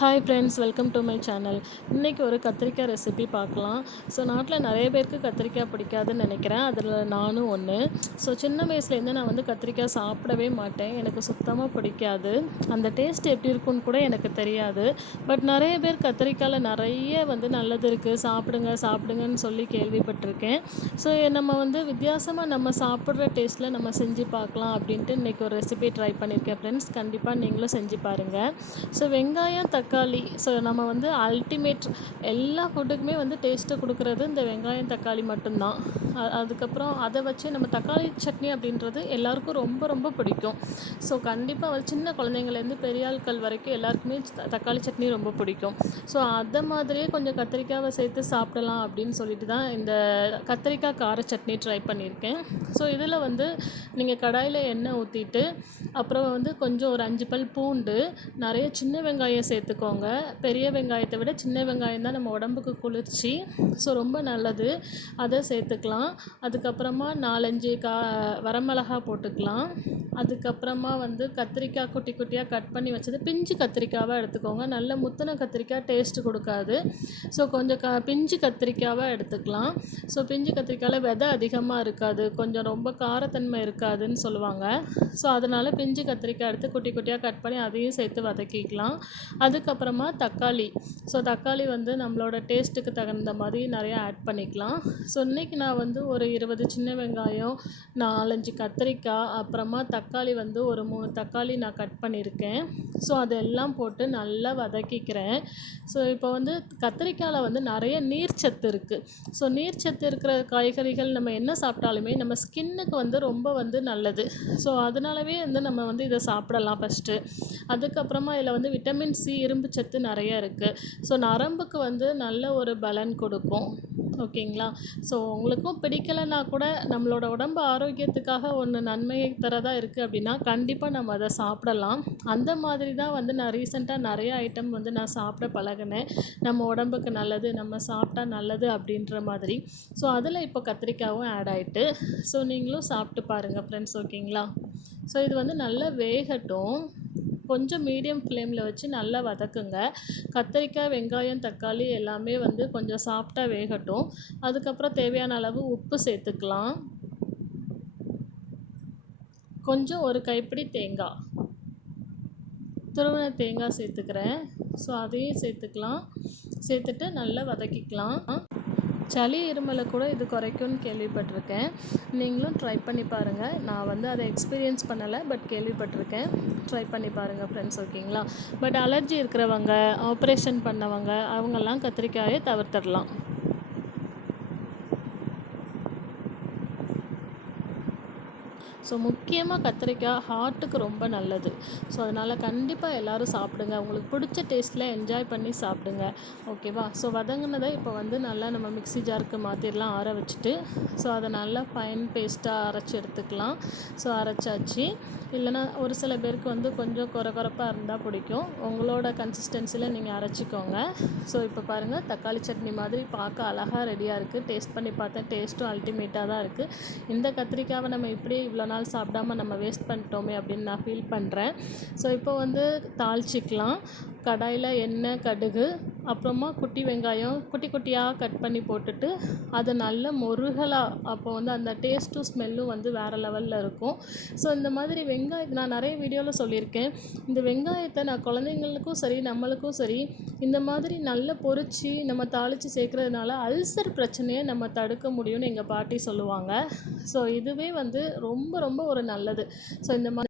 Hi friends, welcome to my channel. இன்றைக்கி ஒரு கத்திரிக்காய் ரெசிபி பார்க்கலாம். ஸோ நாட்டில் நிறைய பேருக்கு கத்திரிக்காய் பிடிக்காதுன்னு நினைக்கிறேன். அதில் நானும் ஒன்று. ஸோ சின்ன வயசுலேருந்து நான் வந்து கத்திரிக்காய் சாப்பிடவே மாட்டேன். எனக்கு சுத்தமாக பிடிக்காது. அந்த டேஸ்ட் எப்படி இருக்குன்னு கூட எனக்கு தெரியாது. பட் நிறைய பேர் கத்திரிக்காயில் நிறைய வந்து நல்லது இருக்குது, சாப்பிடுங்க சாப்பிடுங்கன்னு சொல்லி கேள்விப்பட்டிருக்கேன். ஸோ நம்ம வந்து வித்தியாசமாக நம்ம சாப்பிட்ற டேஸ்ட்டில் நம்ம செஞ்சு பார்க்கலாம் அப்படின்ட்டு இன்றைக்கி ஒரு ரெசிபி ட்ரை பண்ணியிருக்கேன் ஃப்ரெண்ட்ஸ். கண்டிப்பாக நீங்களும் செஞ்சு பாருங்கள். ஸோ வெங்காயம், தக்காளி, ஸோ நம்ம வந்து அல்டிமேட் எல்லா ஃபுட்டுக்குமே வந்து டேஸ்ட்டை கொடுக்குறது இந்த வெங்காயம் தக்காளி மட்டும்தான். அதுக்கப்புறம் அதை வச்சு நம்ம தக்காளி சட்னி அப்படின்றது எல்லாருக்கும் ரொம்ப ரொம்ப பிடிக்கும். ஸோ கண்டிப்பாக வந்து சின்ன குழந்தைங்கள்லேருந்து பெரிய ஆட்கள் வரைக்கும் எல்லாருக்குமே தக்காளி சட்னி ரொம்ப பிடிக்கும். ஸோ அதை மாதிரியே கொஞ்சம் கத்திரிக்காவை சேர்த்து சாப்பிடலாம் அப்படின்னு சொல்லிட்டு தான் இந்த கத்திரிக்காய் கார சட்னி ட்ரை பண்ணியிருக்கேன். ஸோ இதில் வந்து நீங்கள் கடாயில் எண்ணெய் ஊற்றிட்டு அப்புறம் வந்து கொஞ்சம் ஒரு 5 பல் பூண்டு, நிறைய சின்ன வெங்காயம் சேர்த்துக்கோங்க. பெரிய வெங்காயத்தை விட சின்ன வெங்காயம் தான் நம்ம உடம்புக்கு குளிர்ச்சி. ஸோ ரொம்ப நல்லது. அதை சேர்த்துக்கலாம். அதுக்கப்புறமா 4-5 வரமிளகா போட்டுக்கலாம். அதுக்கப்புறமா வந்து கத்திரிக்காய் குட்டி குட்டியாக கட் பண்ணி வச்சது பிஞ்சு கத்திரிக்காவாக எடுத்துக்கோங்க. நல்ல முத்தின கத்திரிக்காய் டேஸ்ட்டு கொடுக்காது. ஸோ கொஞ்சம் பிஞ்சு கத்திரிக்காவாக எடுத்துக்கலாம். ஸோ பிஞ்சு கத்திரிக்காயில் விதை அதிகமாக இருக்காது, கொஞ்சம் ரொம்ப காரத்தன்மை இருக்காதுன்னு சொல்லுவாங்க. ஸோ அதனால் பிஞ்சு கத்திரிக்காய் எடுத்து குட்டி குட்டியாக கட் பண்ணி அதையும் சேர்த்து வதக்கிக்கலாம். அதுக்கப்புறமா தக்காளி. ஸோ தக்காளி வந்து நம்மளோட டேஸ்ட்டுக்கு தகுந்த மாதிரி நிறையா ஆட் பண்ணிக்கலாம். ஸோ இன்றைக்கி நான் வந்து ஒரு 20 சின்ன வெங்காயம், 4-5 கத்திரிக்காய், அப்புறமா தக்காளி வந்து ஒரு 3 தக்காளி நான் கட் பண்ணியிருக்கேன். ஸோ அதெல்லாம் போட்டு நல்லா வதக்கிக்கிறேன். ஸோ இப்போ வந்து கத்திரிக்காயில் வந்து நிறைய நீர்ச்சத்து இருக்குது. ஸோ நீர்ச்சத்து இருக்கிற காய்கறிகள் நம்ம என்ன சாப்பிட்டாலுமே நம்ம ஸ்கின்னுக்கு வந்து ரொம்ப வந்து நல்லது. ஸோ அதனாலவே வந்து நம்ம வந்து இதை சாப்பிடலாம் ஃபஸ்ட்டு. அதுக்கப்புறமா இதில் வந்து விட்டமின் சி, இரும்பு சத்து நிறைய இருக்குது. ஸோ நரம்புக்கு வந்து நல்ல ஒரு பலன் கொடுக்கும். ஓகேங்களா? ஸோ உங்களுக்கும் பிடிக்கலைன்னா கூட நம்மளோட உடம்பு ஆரோக்கியத்துக்காக ஒன்று நன்மையை தரதா இருக்குது அப்படின்னா கண்டிப்பாக நம்ம அதை சாப்பிடலாம். அந்த மாதிரி தான் வந்து நான் ரீசெண்டாக நிறைய ஐட்டம் வந்து நான் சாப்பிட பழகினேன். நம்ம உடம்புக்கு நல்லது, நம்ம சாப்பிட்டா நல்லது அப்படின்ற மாதிரி. ஸோ அதில் இப்போ கத்திரிக்காயும் ஆட் ஆகிட்டு, ஸோ நீங்களும் சாப்பிட்டு பாருங்கள் ஃப்ரெண்ட்ஸ். ஓகேங்களா? ஸோ இது வந்து நல்லா வேகட்டும். கொஞ்சம் மீடியம் ஃப்ளேமில் வச்சு நல்லா வதக்குங்க. கத்திரிக்காய், வெங்காயம், தக்காளி எல்லாமே வந்து கொஞ்சம் சாஃப்டாக வேகட்டும். அதுக்கப்புறம் தேவையான அளவு உப்பு சேர்த்துக்கலாம். கொஞ்சம் ஒரு கைப்பிடி தேங்காய், துருவின தேங்காய் சேர்த்துக்கிறேன். ஸோ அதையும் சேர்த்துக்கலாம். சேர்த்துட்டு நல்லா வதக்கிக்கலாம். சளி, இருமலை கூட இது குறைக்கும்னு கேள்விப்பட்டிருக்கேன். நீங்களும் ட்ரை பண்ணி பாருங்கள். நான் வந்து அதை எக்ஸ்பீரியன்ஸ் பண்ணலை, பட் கேள்விப்பட்டிருக்கேன். ட்ரை பண்ணி பாருங்கள் ஃப்ரெண்ட்ஸ். ஓகேங்களா? பட் அலர்ஜி இருக்கிறவங்க, ஆப்ரேஷன் பண்ணவங்க, அவங்கெல்லாம் கத்திரிக்காயை தவிர்த்திடலாம். ஸோ முக்கியமாக கத்திரிக்காய் ஹார்ட்டுக்கு ரொம்ப நல்லது. ஸோ அதனால் கண்டிப்பாக எல்லோரும் சாப்பிடுங்க. உங்களுக்கு பிடிச்ச டேஸ்ட்டில் என்ஜாய் பண்ணி சாப்பிடுங்க. ஓகேவா? ஸோ வதங்கினதை இப்போ வந்து நல்லா நம்ம மிக்ஸி ஜாருக்கு மாற்றிடலாம், ஆற வச்சுட்டு. ஸோ அதை நல்லா ஃபைன் பேஸ்ட்டாக அரைச்சி எடுத்துக்கலாம். ஸோ அரைச்சாச்சு. இல்லைனா ஒரு சில பேருக்கு வந்து கொஞ்சம் கொரப்பாக இருந்தால் பிடிக்கும். உங்களோட கன்சிஸ்டன்சியில் நீங்கள் அரைச்சிக்கோங்க. ஸோ இப்போ பாருங்கள், தக்காளி சட்னி மாதிரி பார்க்க அழகாக ரெடியாக இருக்குது. டேஸ்ட் பண்ணி பார்த்தேன், டேஸ்ட்டும் அல்டிமேட்டாக தான் இருக்குது. இந்த கத்திரிக்காவை நம்ம இப்படியே இவ்வளோ நாள் சாப்பிடாம நம்ம வேஸ்ட் பண்ணிட்டோமே அப்படின்னு நான் ஃபீல் பண்ணுறேன். ஸோ இப்போ வந்து தாளிச்சிக்கலாம். கடாயில் எண்ணெய், கடுகு, அப்புறமா குட்டி வெங்காயம் குட்டி குட்டியாக கட் பண்ணி போட்டுட்டு அதை நல்ல முருகலாக, அப்போ வந்து அந்த டேஸ்ட்டும் ஸ்மெல்லும் வந்து வேறு லெவலில் இருக்கும். ஸோ இந்த மாதிரி வெங்காயம் நான் நிறைய வீடியோவில் சொல்லியிருக்கேன். இந்த வெங்காயத்தை நான் குழந்தைங்களுக்கும் சரி நம்மளுக்கும் சரி இந்த மாதிரி நல்லா பொரித்து நம்ம தாளித்து சேர்க்குறதுனால அல்சர் பிரச்சனையை நம்ம தடுக்க முடியும்னு எங்கள் பாட்டி சொல்லுவாங்க. ஸோ இதுவே வந்து ரொம்ப ரொம்ப ஒரு நல்லது. ஸோ இந்த மாதிரி